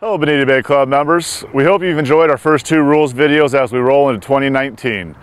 Hello Bonita Bay Club members. We hope you've enjoyed our first two rules videos as we roll into 2019.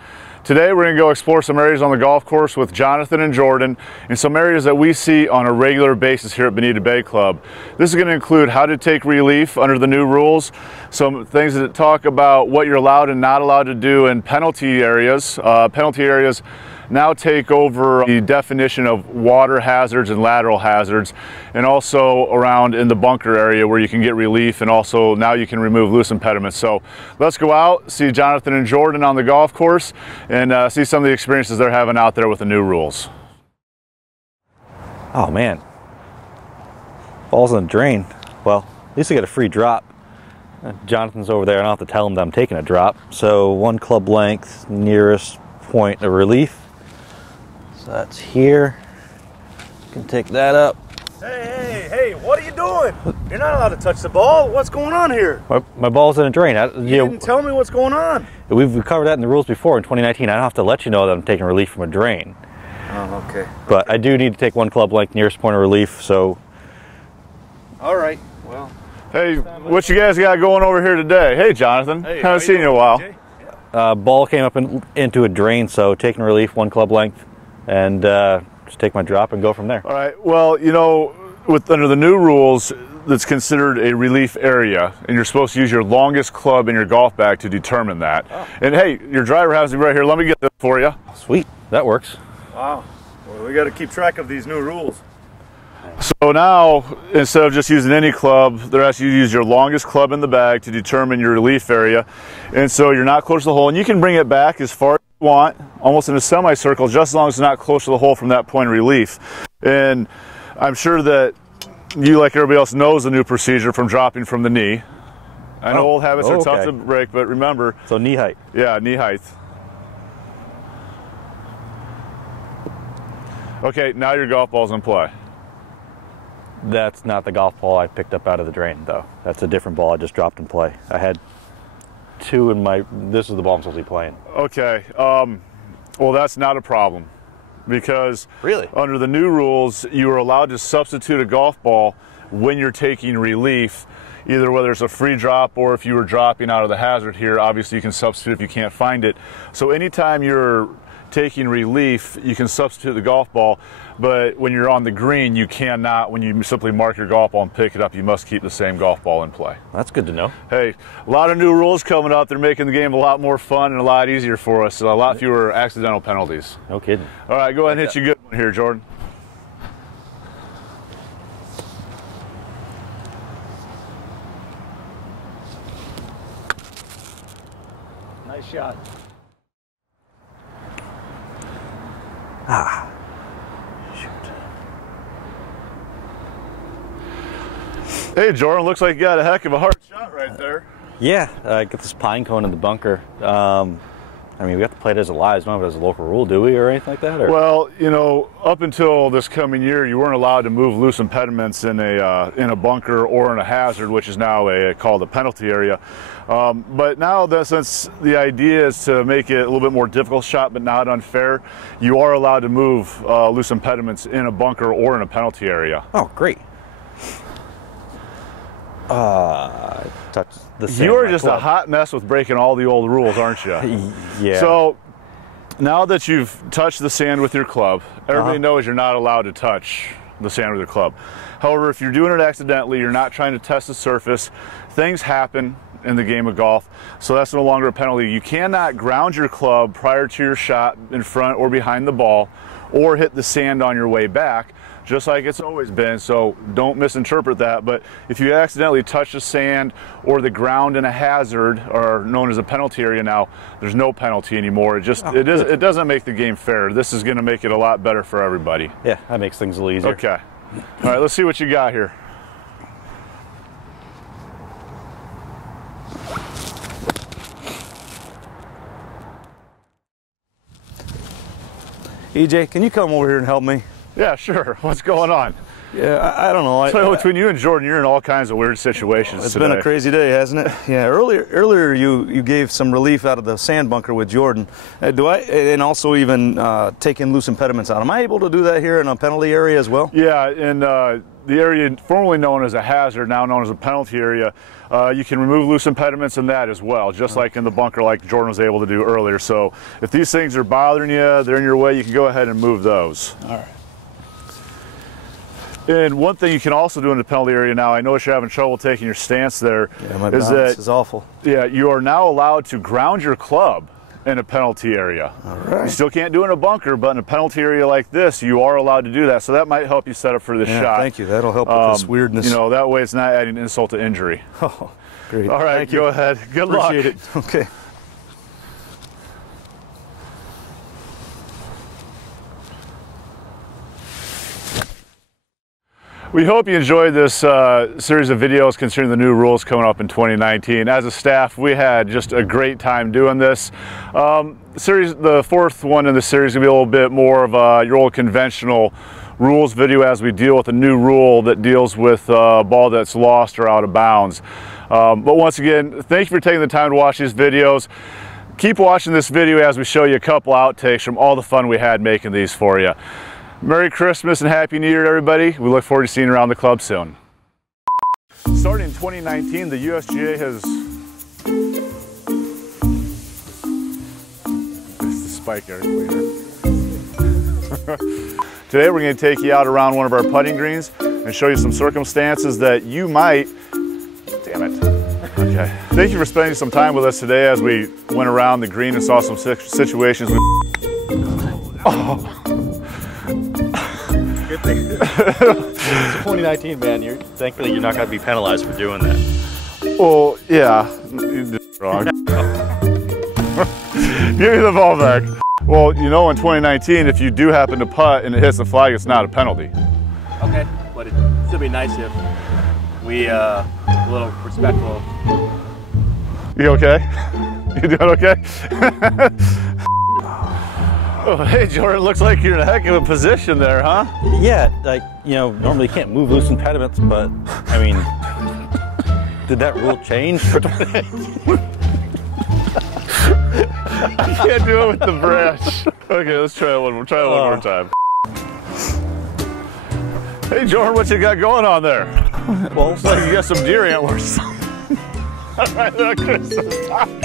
Today we're going to go explore some areas on the golf course with Jonathan and Jordan and some areas that we see on a regular basis here at Bonita Bay Club. This is going to include how to take relief under the new rules, some things that talk about what you're allowed and not allowed to do in penalty areas. Penalty areas now take over the definition of water hazards and lateral hazards, and also around in the bunker area where you can get relief, and also now you can remove loose impediments. So let's go out, see Jonathan and Jordan on the golf course, and see some of the experiences they're having out there with the new rules. Oh man, ball's in the drain. Well, at least I get a free drop. Jonathan's over there, I don't have to tell him that I'm taking a drop. So one club length nearest point of relief. So that's here. You can take that up. Hey, what are you doing? You're not allowed to touch the ball. What's going on here? My ball's in a drain. You didn't tell me what's going on. We've covered that in the rules before in 2019. I don't have to let you know that I'm taking relief from a drain. Oh, okay. But I do need to take one club length nearest point of relief, so. All right, well. Hey, what you guys got going over here today? Hey Jonathan, hey, haven't seen you in a while. Ball came up into a drain, so taking relief, one club length, and just take my drop and go from there. All right, well, you know, under the new rules, that's considered a relief area, and you're supposed to use your longest club in your golf bag to determine that. Oh. And hey, your driver has it right here. Let me get this for you. Sweet, that works. Wow, well, we got to keep track of these new rules. So now, instead of just using any club, they're asking you to use your longest club in the bag to determine your relief area. And so you're not close to the hole, and you can bring it back as far as you want, almost in a semicircle, just as long as it's not close to the hole from that point of relief. And I'm sure that you, like everybody else, knows the new procedure from dropping from the knee. I know old habits are tough to break, but remember. So knee height. Yeah, knee height. Okay, now your golf ball's in play. That's not the golf ball I picked up out of the drain, though. That's a different ball I just dropped in play. I had two in my, this is the ball I'm supposed to be playing. Okay, well that's not a problem, because really, under the new rules, you are allowed to substitute a golf ball when you're taking relief, either whether it's a free drop or if you were dropping out of the hazard here, obviously you can substitute if you can't find it. So anytime you're taking relief, you can substitute the golf ball, but when you're on the green, you cannot. When you simply mark your golf ball and pick it up, you must keep the same golf ball in play. That's good to know. Hey, a lot of new rules coming up. They're making the game a lot more fun and a lot easier for us. So a lot fewer accidental penalties. No kidding. All right, go ahead and hit you a good one here, Jordan. Nice shot. Ah, shoot. Hey, Jordan, looks like you got a heck of a hard shot right there. Yeah, I got this pine cone in the bunker. I mean, we have to play it as a live. We don't have it as a local rule, do we, or anything like that? Or? Well, you know, up until this coming year, you weren't allowed to move loose impediments in a bunker or in a hazard, which is now called a penalty area. But now, since the idea is to make it a little bit more difficult shot, but not unfair, you are allowed to move loose impediments in a bunker or in a penalty area. Oh, great. Touch the sand. You are just a hot mess with breaking all the old rules, aren't you? Yeah. So now that you've touched the sand with your club, everybody knows you're not allowed to touch the sand with your club. However, if you're doing it accidentally, you're not trying to test the surface, things happen in the game of golf, so that's no longer a penalty. You cannot ground your club prior to your shot in front or behind the ball, or hit the sand on your way back, just like it's always been. So don't misinterpret that. But if you accidentally touch the sand or the ground in a hazard, or known as a penalty area now, there's no penalty anymore. It doesn't make the game fair. This is going to make it a lot better for everybody. Yeah, that makes things a little easier. Okay. All right, let's see what you got here. EJ, can you come over here and help me? Yeah, sure. What's going on? Yeah, I don't know. So between you and Jordan, you're in all kinds of weird situations. It's today. been a crazy day, hasn't it? Yeah. Earlier you gave some relief out of the sand bunker with Jordan. And also even taking loose impediments out. Am I able to do that here in a penalty area as well? Yeah, in the area formerly known as a hazard, now known as a penalty area, you can remove loose impediments in that as well, just like in the bunker, like Jordan was able to do earlier. So if these things are bothering you, they're in your way, you can go ahead and move those. All right. And one thing you can also do in the penalty area now, I notice you're having trouble taking your stance there. Yeah, my balance is awful. Yeah, you are now allowed to ground your club in a penalty area. All right. You still can't do it in a bunker, but in a penalty area like this, you are allowed to do that. So that might help you set up for this shot. Thank you. That'll help with this weirdness. You know, that way it's not adding insult to injury. Oh, great. All right, go ahead. Good luck. Appreciate it. Okay. We hope you enjoyed this series of videos concerning the new rules coming up in 2019. As a staff, we had just a great time doing this. The fourth one in the series is going to be a little bit more of your old conventional rules video as we deal with a new rule that deals with a ball that's lost or out of bounds. But once again, thank you for taking the time to watch these videos. Keep watching this video as we show you a couple outtakes from all the fun we had making these for you. Merry Christmas and Happy New Year to everybody. We look forward to seeing you around the club soon. Starting in 2019, the USGA has... This is the spike air cleaner. Today we're going to take you out around one of our putting greens and show you some circumstances that you might... Damn it. Okay. Thank you for spending some time with us today as we went around the green and saw some situations. Oh. Good thing. It's 2019, man. Thankfully, you're not going to be penalized for doing that. Well, yeah, you did it wrong. Give me the ball back. Well, you know, in 2019, if you do happen to putt and it hits the flag, it's not a penalty. Okay, but it'd still be nice if we a little respectful. You okay? You doing okay? Oh, hey, Jordan, looks like you're in a heck of a position there, huh? Yeah, like, you know, normally you can't move loose impediments, but, I mean, did that rule change for 2019? I can't do it with the brush. Okay, let's try it one more. Try it one more time. Hey, Jordan, what you got going on there? Well, looks like you got some deer antlers. Right there, Christmas time.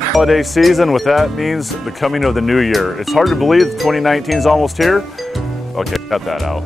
Holiday season, what that means, the coming of the new year. It's hard to believe 2019 is almost here. Okay, cut that out.